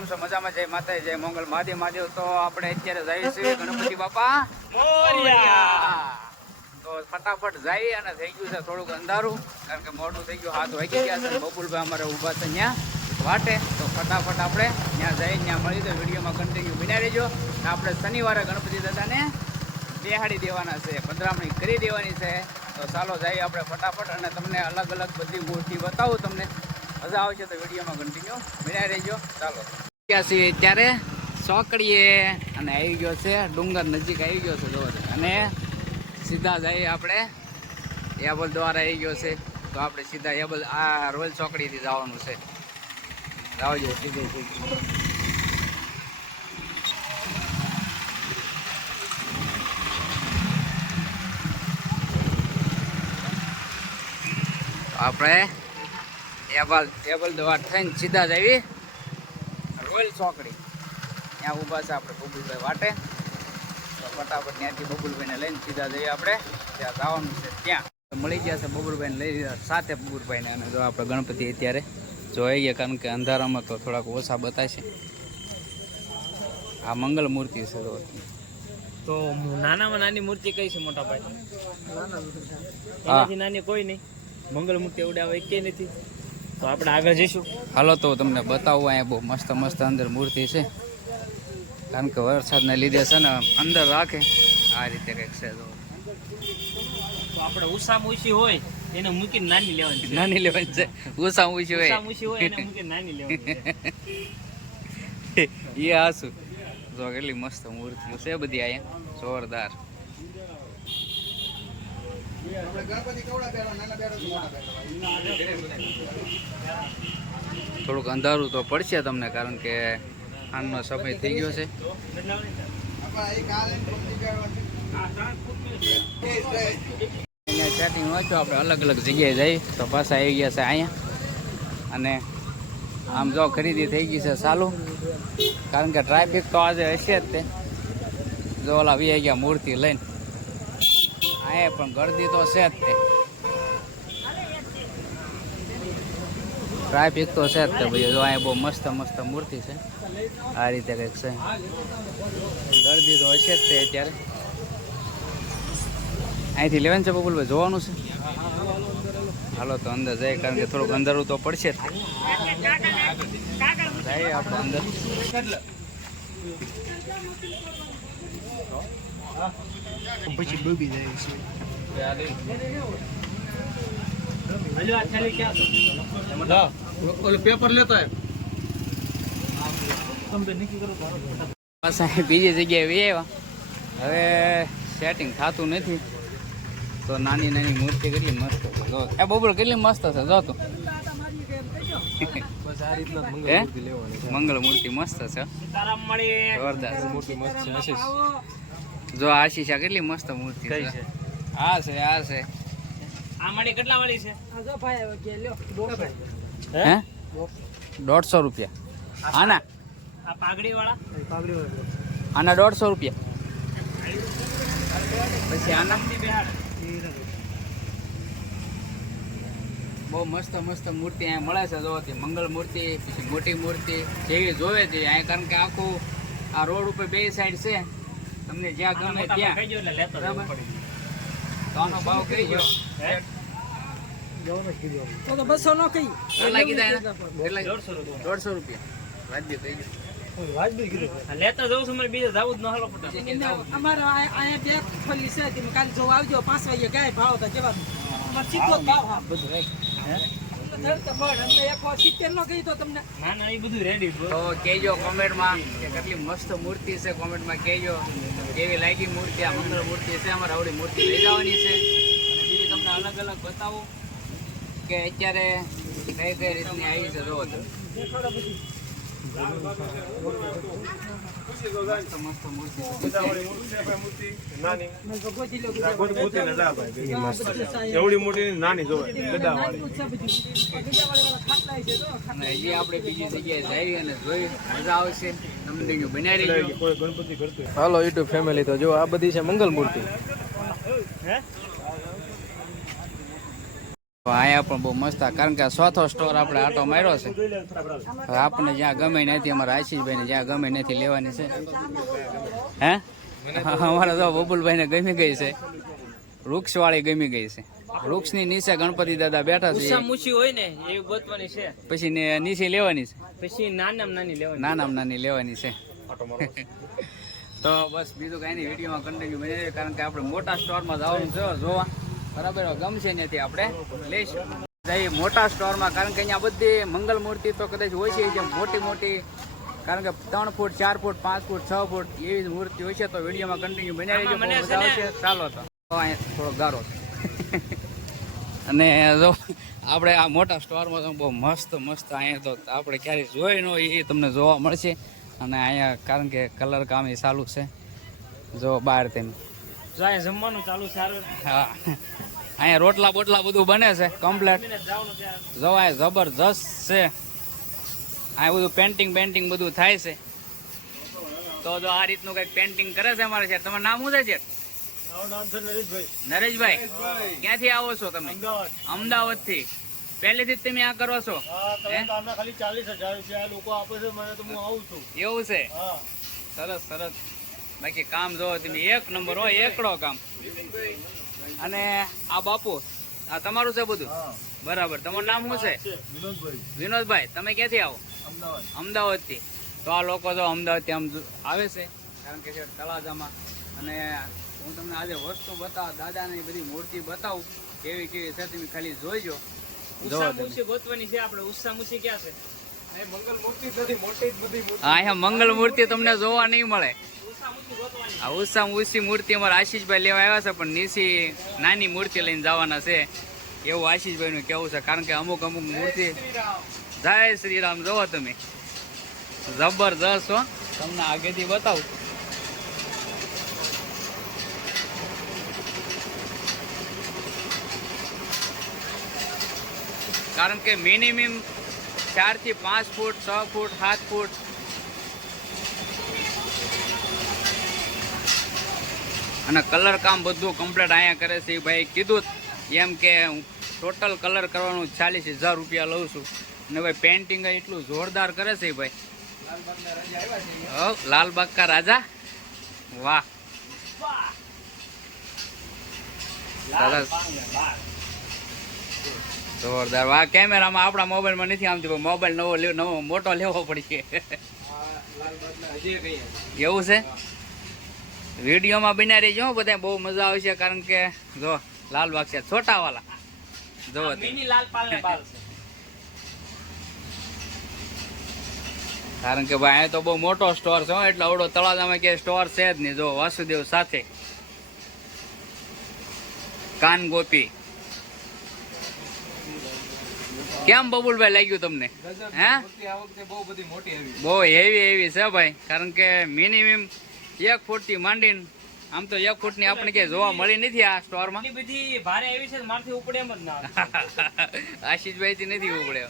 કેમ છો મજામાં જય માતા જય મંગલ. મહાદેવ મહાદેવ, તો આપણે અત્યારે જઈએ છીએ ગણપતિ બાપા તો ફટાફટ જાય અને થઈ ગયું છે થોડુંક અંધારું, કારણ કે મોડું થઈ ગયું, હાથ વાગી ગયા છે બબુલભાઈ અમારે ઊભા છે ત્યાં વાટે. તો ફટાફટ આપણે ત્યાં જઈ ત્યાં મળી તો વિડીયોમાં કન્ટિન્યુ બન્યા રહેજો. આપણે શનિવારે ગણપતિ દાદાને બેહાડી દેવાના છે, પધરામણી કરી દેવાની છે. તો ચાલો જઈએ આપણે ફટાફટ અને તમને અલગ અલગ બધી મૂર્તિ બતાવું તમને. મજા આવશે તો વિડીયોમાં કન્ટિન્યુ બન્યા રહેજો. ચાલો. છીએ ત્યારે ચોકડીએ અને આવી ગયો છે, ડુંગર નજીક આવી ગયો છે, જોવો અને સીધા જઈએ આપણે એબલ દ્વારા આવી ગયો છે. તો આપણે સીધા એબલ આ રોયલ ચોકડીથી જવાનું છે. આવજો, સીધે સીધું આપણે એબલ એબલ દ્વારા થઈને સીધા જ આવી. રોયલ ચોકડી. ત્યાં ઊભા છે આપણે બબુલભાઈ વાટે. તો ફટાફટ ત્યાંથી બબુલભાઈને લઈને સીધા જઈએ આપણે. ત્યાં જવાનું છે ત્યાં. મળી ગયા છે બબુલભાઈને લઈ લીધા. સાથે બબુલભાઈને અને જો આપણે ગણપતિ અત્યારે જોઈ ગયા કારણ કે અંધારામાં તો થોડાક ઓછા બતાશે આ મંગલ મૂર્તિ છે તો નાનામાં નાની મૂર્તિ કઈ છે મોટા ભાઈ? નાની કોઈ નહીં. મંગળ મૂર્તિ ઉડાવે કે નથી. તો આપણે આગળ જઈશું. હાલો તો તમને બતાવું અહીંયા બહુ મસ્ત મસ્ત અંદર મૂર્તિ છે. કારણ કે વરસાદને લીધે છે ને અંદર રાખે. આ રીતે કંઈક છે તો. આપણે ઉષામાં ઉછી હોય એને મૂકીને નાની લેવાની છે. નાની લેવાની છે. ઉષા ઊંચી હોય. ઉષામાં ઉછી હોય એને મૂકીને નાની લેવાની છે. એ હાસુ. જો કેટલી મસ્ત મૂર્તિઓ છે બધી અહીંયા. જોરદાર. થોડુંક અંધારું તો પડશે તમને, કારણ કે આનો સમય થઈ ગયો છે. સેટિંગ વાંચો આપણે અલગ અલગ જગ્યાએ જઈએ. તો પાછા આવી ગયા છે અહીંયા. અને આમ જો ખરીદી થઈ ગઈ છે ચાલુ. કારણ કે ટ્રાફિક તો આજે હશે જ તે. જો ઓલા વી ગયા મૂર્તિ લઈને. અહીંયા પણ ગરદી તો છે જ તે. ટ્રાફિક તો છે જ તે ભાઈ. જો અહીંયા બહુ મસ્ત મસ્ત મૂર્તિ છે. આ રીતે કંઈક છે. ગરદી તો હશે જ તે અત્યારે. અહીંથી લેવાનું છે બબુલભાઈ? જોવાનું છે? હાલો, તો અંદર જાય, કારણ કે થોડુંક અંધારું તો પડશે જાય આપણે અંદર. પછી ડૂબી જાય છે? પેપર લેતા બીજી જગ્યાએ વી આવ્યા? હવે સેટિંગ થતું નથી. તો નાની નાની મૂર્તિ કેટલી મસ્ત છે. એ બબુલ કેટલી મસ્ત છે જો તું. બસ આ રીતના જ હે? મંગળ મૂર્તિ લેવાની મંગળ મૂર્તિ મસ્ત છે. જોરદાર. મૂર્તિ મસ્ત છે જો આશીષા કેટલી મસ્ત મૂર્તિ કઈ છે? આ છે આ છે. આ મળી કેટલા વાળી છે? હે દોઢસો રૂપિયા. આના. આ પાઘડી વાળા આના દોઢસો રૂપિયા. પછી આના? બહુ મસ્ત મસ્ત મૂર્તિ અહીંયા મળે છે જોવાથી મંગળ મૂર્તિ પછી મોટી મૂર્તિ જેવી જોવે છે અહીંયા કારણ કે આખું આ રોડ ઉપર બે સાઈડ છે. તમને જ્યાં ગમે ત્યાં. કહી ગયો એટલે લેતો બરાબર. તો આનો ભાવ કહી દો હે? તો તો બસો નો કઈ કેટલા કીધા કેટલા દોઢસો રૂપિયા. દોઢસો રૂપિયા. વાજબી થઈ ગયું આ લેતા જવું છું બીજે જવું જ ન હાલો ફટાફટ. અમારે આ- અહીંયા બે ખોલી છે કાલે જોવા આવજો પાંચ વાગે ગાય ભાવ હતા ભાવ હા બધું એક સિત્તેર નો, ના, એ બધું રેડી તો કોમેન્ટમાં કે કેટલી મસ્ત મૂર્તિ છે. કોમેન્ટમાં કહેજો કેવી લાગી મૂર્તિ, આ મંગળ મૂર્તિ છે, અમારે આવડી મૂર્તિ લઈ છે. અને બીજી તમને અલગ અલગ બતાવું કે અત્યારે કઈ કઈ રીતની આવી છે જોવો એવડી મોટી નાની હજી આપણે બીજી જગ્યાએ જઈએ અને જોઈ મજા આવશે હાલો યુટ્યુબ ફેમિલી તો જો આ બધી છે મંગલ મૂર્તિ. હે? અહીંયા પણ બહુ મસ્ત કારણ કે ચોથો સ્ટોર આપણે આટો માર્યો છે. આપણે આપણને જ્યાં ગમે નથી અમારા આશીષભાઈને જ્યાં ગમે નથી લેવાની છે. હે? અમારા તો બબુલભાઈને ગમી ગઈ છે. વૃક્ષવાળી ગમી ગઈ છે. વૃક્ષની નીચે ગણપતિ દાદા બેઠા છે. મૂછી હોય ને એવી ગોતવાની છે. પછી નીચે લેવાની છે. પછી નાનામ નાની લેવાની. નાનામાં નાની લેવાની છે. તો બસ બીજું કાંઈ નહીં વિડીયોમાં કન્ટિન્યુ બની. કારણ કે આપણે મોટા સ્ટોરમાં જવાનું છે જોવા. બરાબર ગમશે ત્યાંથી આપણે. લઈશું. જઈએ મોટા સ્ટોરમાં કારણ કે અહીંયા બધી મંગલ મૂર્તિ તો કદાચ હોય છે જેમ મોટી મોટી કારણ કે ત્રણ ફૂટ ચાર ફૂટ પાંચ ફૂટ છ ફૂટ એવી મૂર્તિ હોય છે તો વિડીયોમાં કન્ટિન્યુ બનાવી મને મજા આવશે. ચાલો તો. અહીંયા થોડો ગારો અને જો આપણે આ મોટા સ્ટોરમાં તો બહુ મસ્ત મસ્ત અહીંયા તો આપણે ક્યારેય જોઈ ન હોય એ તમને જોવા મળશે. અને અહીંયા કારણ કે કલર કામ એ ચાલુ છે. જો બહાર તેમ. જો અહીંયા જમવાનું ચાલુ સારું હા. અહીંયા રોટલા બોટલા બધું બને છે કમ્પ્લેટ જો અહીંયા જબરજસ્ત છે. અહીંયા બધું પેન્ટિંગ પેન્ટિંગ બધું થાય છે. તો જો આ રીતનું કંઈક પેન્ટિંગ કરે છે અમારે છે તમારું નામ શું છે નરેશભાઈ. ક્યાંથી આવો છો તમે? અમદાવાદ. થી પહેલેથી જ તમે આ કરો છો? હે? એવું છે? સરસ સરસ. બાકી કામ જોવો તમે એક નંબર હોય એકડો કામ. અને આ બાપુ આ તમારું છે બધું? બરાબર. તમારું નામ શું છે? વિનોદભાઈ. તમે ક્યાંથી આવો? અમદાવાદ. થી તો આ લોકો તો અમદાવાદથી આમ આવે છે કારણ કે છે તળાજામાં. અને હું તમને આજે વસ્તુ બતાવ દાદાની બધી મૂર્તિ બતાવું કેવી કેવી છે તમે ખાલી જોઈજો. ગોતવાની છે આપણે. ઉષા મૂછી ક્યાં છે? હા, મંગલ મૂર્તિ તમને જોવા નહીં મળે. આ ઉષામાં ઉષી મૂર્તિ અમારા આશીષભાઈ લેવા આવ્યા છે, પણ નીસી નાની મૂર્તિ લઈને જવાના છે. એવું આશીષભાઈ નું કેવું છે? કારણ કે અમુક અમુક મૂર્તિ જય શ્રી રામ જોવો તમે. જબરજસ્ત હો. તમને આગેથી બતાવું. કારણ કે મિનિમમ ચારથી પાંચ ફૂટ, છ ફૂટ, સાત ફૂટ અને કલર કામ બધું કમ્પ્લીટ અહીંયા કરે છે. એ ભાઈ કીધું એમ કે હું ટોટલ કલર કરવાનું ચાલીસ હજાર રૂપિયા લઉં છું. અને ભાઈ પેન્ટિંગ એટલું જોરદાર કરે છે ભાઈ. લાલબાગ કા રાજા? વાહ. સરસ જોરદાર. વાહ કેમેરામાં આપણા મોબાઈલમાં નથી આમતી મોબાઈલ નવો નવો મોટો લેવો પડશે. એવું છે? વિડીયોમાં બન્યા રહીજો બધા બહુ મજા આવશે કારણ કે જો લાલબાગ છે છોટા વાલા જો લાલ કારણ કે ભાઈ અહીંયા તો બહુ મોટો સ્ટોર છે એટલે અવડો તળાજામાં કે સ્ટોર છે જ નહીં. જો વાસુદેવ સાથે. કાન ગોપી. કેમ બબુલભાઈ લાગ્યું તમને? હે? બહુ હેવી હેવી છે ભાઈ કારણ કે મિનિમમ એક ફૂટથી માંડીને આમ તો એક ફૂટની આપણે ક્યાંય જોવા મળી નથી આ સ્ટોરમાં. માં બધી ભારે આવી છે મારથી ઉપડે એમ જ ના આશીષભાઈ થી નથી ઉપડે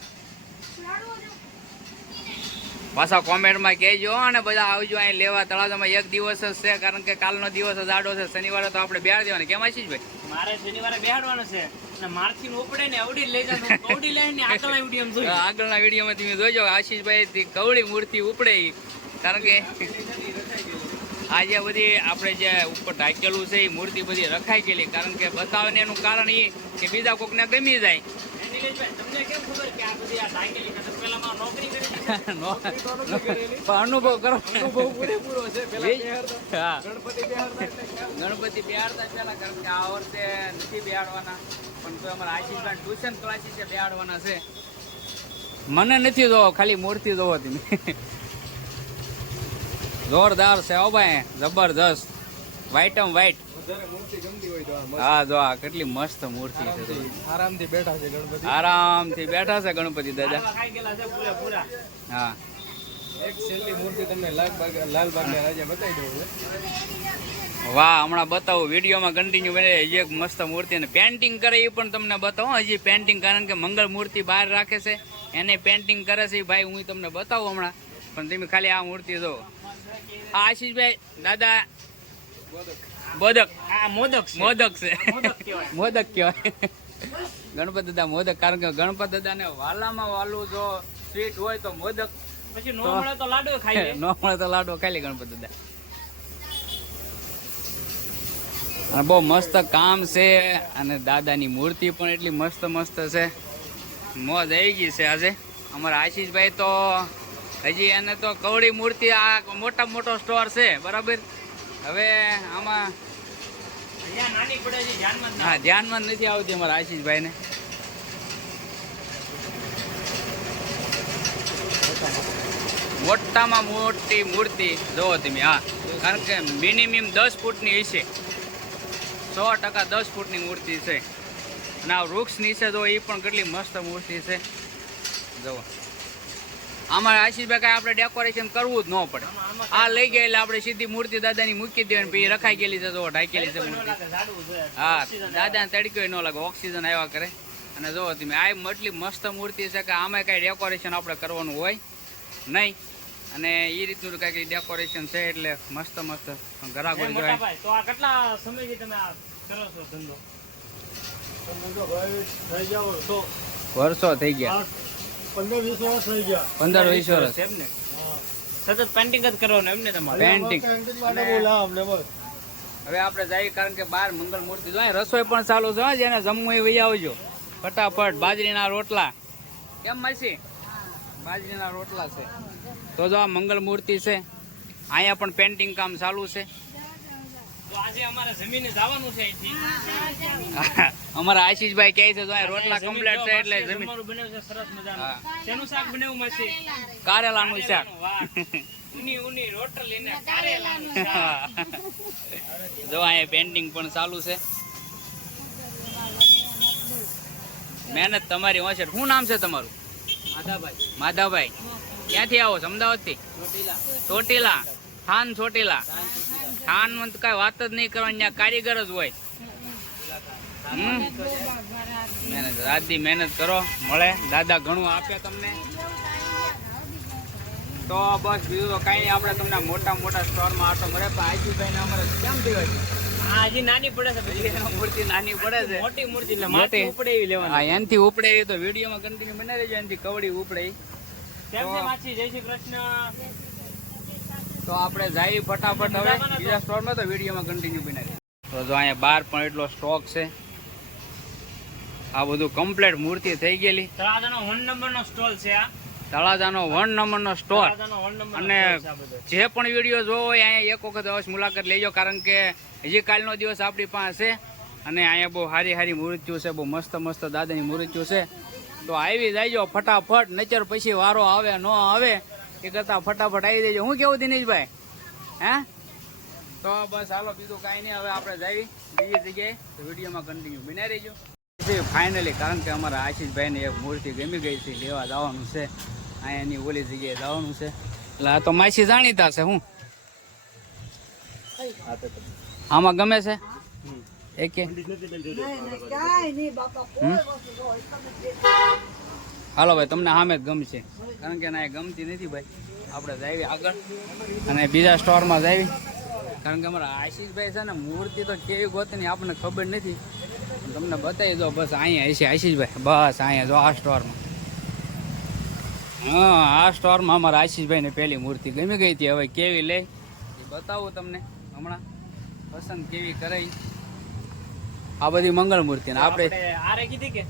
પાછા કોમેન્ટમાં કહેજો અને બધા આવજો અહીં લેવા તળાજામાં એક દિવસ જ છે કારણ કે કાલનો દિવસ જ આડો છે. શનિવારે તો આપણે બેહાડ દેવાના. કેમ આશીષભાઈ? મારે શનિવારે બેહાડવાનું છે મારથી ઉપડે ને અવડી લઈ જવાનું કવડી લઈને આગળના વીડિયો જોઈ આગળના વિડીયોમાં તમે જોજો. આશીષભાઈ થી કવડી મૂર્તિ ઉપડે કારણ કે આ જે બધી આપણે જે ઉપર ઢાંકેલું છે એ મૂર્તિ બધી રખાઈ ગયેલી. કારણ કે બતાવને એનું કારણ એ કે બીજા કોકને ગમી જાય. અનુભવ કરો. ગણપતિ બિહારતા પેલા કારણ કે આ વર્ષે નથી બિહાડવાના. પણ તો અમારા આશીષભાઈ ટ્યુશન ક્લાસીસ બિહાડવાના છે. મને નથી જોવો ખાલી મૂર્તિ જોવો તમે. જોરદાર છે હો ભાઈ જબરદસ્ત વ્હાઈટમ વ્હાઈટ હા જો આ કેટલી મસ્ત મૂર્તિ છે આરામથી બેઠા છે ગણપતિ. આરામથી બેઠા છે ગણપતિ દાદા. હા. એક છેલ્લી મૂર્તિ તમને લાલબાગ લાલબાગના રાજા બતાવી દઉં વાહ હમણાં બતાવું વિડીયોમાં કન્ટિન્યુ બને હજી એક મસ્ત મૂર્તિ અને પેન્ટિંગ કરે એ પણ તમને બતાવો હજી પેન્ટિંગ કારણ કે મંગળ મૂર્તિ બહાર રાખે છે એને પેન્ટિંગ કરે છે ભાઈ હું તમને બતાવું હમણાં. પણ તમે ખાલી આ મૂર્તિ જો આ આશીષભાઈ દાદા. બોદક આ મોદક મોદક છે. મોદક કહેવાય. ગણપત દાદા મોદક. કારણ કે ગણપત દાદાને વાલામાં વાલું જો સ્વીટ હોય તો મોદક પછી નો મળે તો લાડુ ખાઈ લે. નો મળે તો લાડુ ખાઈ લે ગણપત દાદા. અને બહુ મસ્ત કામ છે અને દાદાની મૂર્તિ પણ એટલી મસ્ત મસ્ત છે. મોજ આવી ગઈ છે આજે. અમારા આશીષભાઈ તો હજી એને તો કવડી મૂર્તિ આ મોટા મોટો સ્ટોર છે બરાબર? હવે આમાં ના હા ધ્યાનમાં નથી આવતી અમારા આશીષભાઈને. મોટામાં મોટી મૂર્તિ જોવો તમે હા કારણ કે મિનિમમ દસ ફૂટની હશે. સો ટકા દસ ફૂટની મૂર્તિ છે. અને આ વૃક્ષ નીચે જો એ પણ કેટલી મસ્ત મૂર્તિ છે. જુઓ. આમાં આશીષભાઈ કાંઈ આપણે ડેકોરેશન કરવું જ ન પડે. આ લઈ ગયા એટલે આપણે સીધી મૂર્તિ દાદાની મૂકી દેવાની પછી રખાઈ ગયેલી છે જો ઢાંકેલી છે મૂર્તિ. હા દાદાને તડક્યો ન લાગે ઓક્સિજન આવ્યા કરે. અને જો તમે આ એટલી મસ્ત મૂર્તિ છે કે આમાં કાંઈ ડેકોરેશન આપણે કરવાનું હોય નહીં. અને એ રીતનું કાંઈક ડેકોરેશન છે એટલે મસ્ત મસ્ત ઘરાકો હે, મોટા તો આ કેટલા સમયથી તમે આ કરો છો ધંધો? વર્ષો થઈ ગયા. પંદર વીસ વર્ષ થઈ ગયા. પંદર વીસ વર્ષ. એમ ને સતત પેન્ટિંગ જ કરવાનું એમને તમારે પેન્ટિંગ માટે બોલા અમને બસ. હવે આપણે જઈએ કારણ કે બાર મંગલ મૂર્તિ જોઈએ રસોઈ પણ ચાલુ છે જેને જમવું એ વહી આવજો. ફટાફટ બાજરીના રોટલા. કેમ મળશે બાજરીના રોટલા છે. તો જો આ મંગળ મૂર્તિ છે અહીંયા પણ પેન્ટિંગ કામ ચાલુ છે. અમારે જમીને જવાનું છે અહીંથી. અમારા આશીષભાઈ કહે છે રોટલા કમ્પ્લીટ છે એટલે જમીન. શેનું શાક બનાવ્યું માસી? કારેલાનું. શાક. જો અહીંયા પેન્ટિંગ પણ ચાલુ છે. મહેનત તમારી હોય છે. શું નામ છે તમારું? માધાભાઈ. માધાભાઈ. ક્યાંથી આવો છો? અમદાવાદથી? ચોટીલા. થાન ચોટીલા. થાનમાં તો કાંઈ વાત જ નહીં કરવાની ત્યાં કારીગર જ હોય. મહેનત રાત મહેનત કરો મળે. દાદા ઘણું આપે તમને. તો બસ બીજું તો કાંઈ આપણે તમને મોટા મોટા સ્ટોરમાં આટો મળે પણ આજીભાઈને અમારે કેમ થયું છે? નાની પડે છે મૂર્તિ નાની પડે છે. મોટી મૂર્તિ એટલે મોટી. ઉપડે એવી લેવાની. હા એનથી ઉપડે એ તો વિડીયોમાં કન્ટિન્યુ બનાવી દેજો એનથી કવડી ઉપડે જય શ્રી કૃષ્ણ. તો આપણે જઈ ફટાફટ હવે બીજા સ્ટોરમાં તો વિડીયોમાં કન્ટિન્યુ બનાવી તો જો અહીંયા બહાર પણ એટલો સ્ટોક છે. આ બધું કમ્પ્લીટ મૂર્તિ થઈ ગયેલી. તળાજાનો વન નંબર નો સ્ટોલ છે આ. તળાજાનો વન નંબરનો નંબર અને જે પણ વીડિયો જોવો હોય અહીંયા એક વખત અવશ્ય મુલાકાત લેજો કારણ કે હજી કાલનો દિવસ આપણી પાસે અને અહીંયા બહુ સારી સારી મૂર્તિઓ છે બહુ મસ્ત મસ્ત દાદાની મૂર્તિઓ છે. તો આવી જાયજો ફટાફટ નચર પછી વારો આવે ન આવે. એ કરતા ફટાફટ આવી દેજો હું કેવું દિનેશભાઈ? હે? તો બસ હાલો બીજું કાંઈ નહીં. હવે આપણે જઈએ બીજી જગ્યાએ વિડીયોમાં કન્ટિન્યુ બન્યા રહીજો. ફાઇનલી કારણ કે અમારા આશીષભાઈને એક મૂર્તિ ગમી ગઈ છે લેવા જવાનું છે. અહીંયા એની ઓલી જગ્યાએ જવાનું છે. એટલે આ તો માસી જાણીતા છે હું? આમાં ગમે છે? એકે? હાલો ભાઈ તમને સામે જ ગમશે. કારણ કે ના એ ગમતી નથી ભાઈ. આપણે જાવી આગળ. અને બીજા સ્ટોરમાં જાવી કારણ કે અમારા આશીષભાઈ છે ને મૂર્તિ તો કેવી ગોતની આપણને ખબર નથી. તમને બતાવી દો બસ અહીંયા હશે આશીષભાઈ. બસ અહીંયા જો આ સ્ટોરમાં. હા આ સ્ટોરમાં અમારા આશીષભાઈને પહેલી મૂર્તિ ગમી ગઈ હતી. હવે કેવી લે? એ બતાવું તમને હમણાં. પસંદ કેવી કરે આ બધી મંગળ મૂર્તિ ને આપણે આપણે આરે કીધી કે?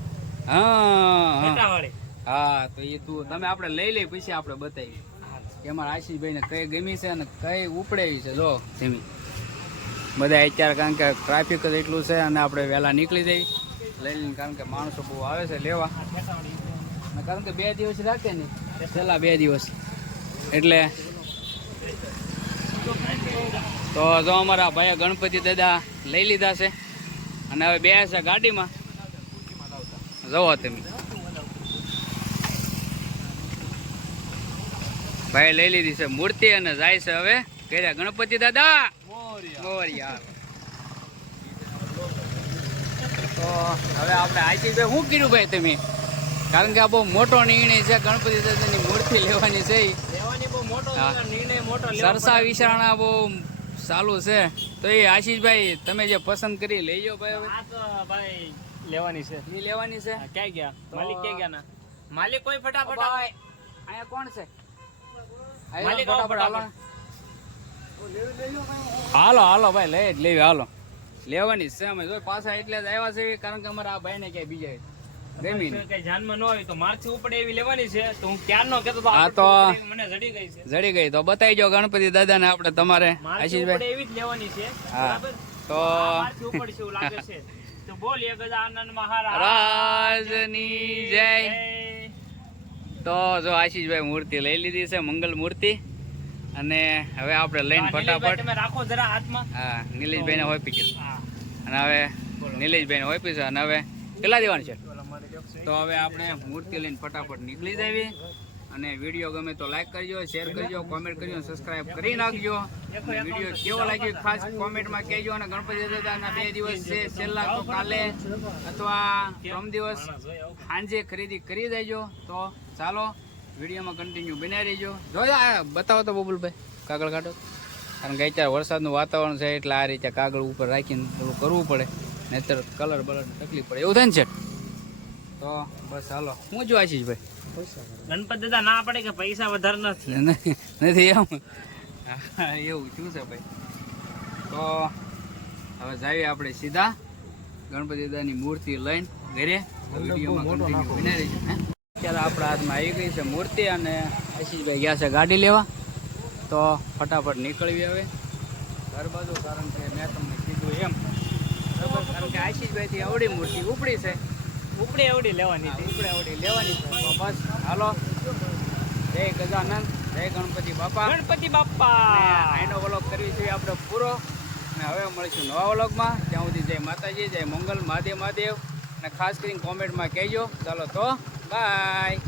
હા હા. તો એ તું તમે આપણે લઈ લઈ પછી આપણે બતાવી કે અમારા આશીષભાઈને કઈ ગમી છે અને કઈ ઉપડેવી છે, જો, ધીમી. બધા અત્યારે કારણ કે ટ્રાફિક જ એટલું છે અને આપણે વહેલા નીકળી જઈ લઈ લઈને કારણ કે માણસો બહુ આવે છે લેવા. કારણ કે બે દિવસ રાખે ને, છેલ્લા બે દિવસ. એટલે તો જો અમારા ભાઈએ ગણપતિ દાદા લઈ લીધા છે. અને હવે બે છે ગાડીમાં. જવો તમે. ભાઈ લઈ લીધી છે મૂર્તિ અને જાય છે હવે કર્યા ગણપતિ દાદા. મોરયા. તો હવે આપણે આશીષભાઈ શું કર્યું ભાઈ તમે? કારણ કે આ બહુ મોટો નિર્ણય છે ગણપતિ દાદાની મૂર્તિ લેવાની છે સરસા. વિચારણા બહુ ચાલુ છે. તો એ આશીષભાઈ તમે જે પસંદ કરી લઈ જાઓ ભાઈ હવે. ભાઈ લેવાની છે. ઈ લેવાની છે? ક્યાં ગયા? માલિક ક્યાં ગયા ના માલિક કોઈ ફટાફટ. અહીંયા કોણ છે આયો માલિક આવો ફટાફટ હાલો. ને. હાલો ભાઈ લઈ જ લેવી હાલો. લેવાની છે અમે. જો પાછા એટલે જ આવ્યા છે કારણ કે અમારે આ ભાઈને ક્યાંય બીજા ન જડી ગઈ છે. જડી ગઈ. તો બતાવી જો ગણપતિ દાદાને આપડે તમારે આશીષભાઈ. એવી જ લેવાની છે. તો રાજની જય. તો જો આશીષભાઈ મૂર્તિ લઈ લીધી છે મંગલ મૂર્તિ. અને હવે આપણે લઈને ફટાફટ રાખો જરા હાથમાં. હા નિલેશભાઈને ને ગયું હા. અને હવે નિલેશભાઈને હોપી છે અને હવે કેટલા દેવાનું છે? તો હવે આપણે મૂર્તિ લઈને ફટાફટ નીકળી જઈએ અને વીડિયો ગમે તો લાઈક કરજો શેર કરજો કોમેન્ટ કરજો સબસ્ક્રાઇબ કરી નાખજો. વીડિયો કેવો લાગ્યો ખાસ કોમેન્ટમાં કહેજો. અને ગણપતિ દાદાના બે દિવસ છે. છેલ્લા તો કાલે અથવા ત્રણ દિવસ. સાંજે ખરીદી કરી દેજો. તો ચાલો, વિડીયોમાં કન્ટિન્યુ બનાવી રહેજો. જોજો બતાવો તો બબુલભાઈ, કાગળ કાઢો. કારણ કે અત્યારે વરસાદનું વાતાવરણ છે એટલે આ રીતે કાગળ ઉપર રાખીને થોડું કરવું પડે. નહીતર કલર બલર તકલીફ પડે. એવું થાય ને છે? તો બસ, હાલો. હું જો આશીષભાઈ? ગણપત દાદા ના પડે કે પૈસા વધારે નથી? નથી એમ? એવું શું છે ભાઈ? તો હવે જાવીએ આપણે સીધા ગણપતિ દાદાની મૂર્તિ લઈને ઘરે. વિડીયોમાં કન્ટિન્યુ બનાવી રહેજો હે? અત્યારે આપણા હાથમાં આવી ગઈ છે મૂર્તિ અને આશીષભાઈ ગયા છે ગાડી લેવા. તો ફટાફટ નીકળવી હવે. ઘર બાજુ કારણ કે મેં તમને કીધું એમ. બરાબર? કારણ કે આશીષભાઈથી અવળી મૂર્તિ ઉપડી છે. ઉપડે એવડી લેવાની ઉપડે અવળી લેવાની બસ હાલો. જય ગજાનંદ જય ગણપતિ બાપા. ગણપતિ બાપા. આનો વ્લોગ કરવી છે આપણે પૂરો. અને હવે મળીશું નવા વ્લોગમાં. ત્યાં સુધી જય માતાજી જય મંગલ મહાદેવ મહાદેવ. અને ખાસ કરીને કોમેન્ટમાં કહેજો. ચાલો તો બાય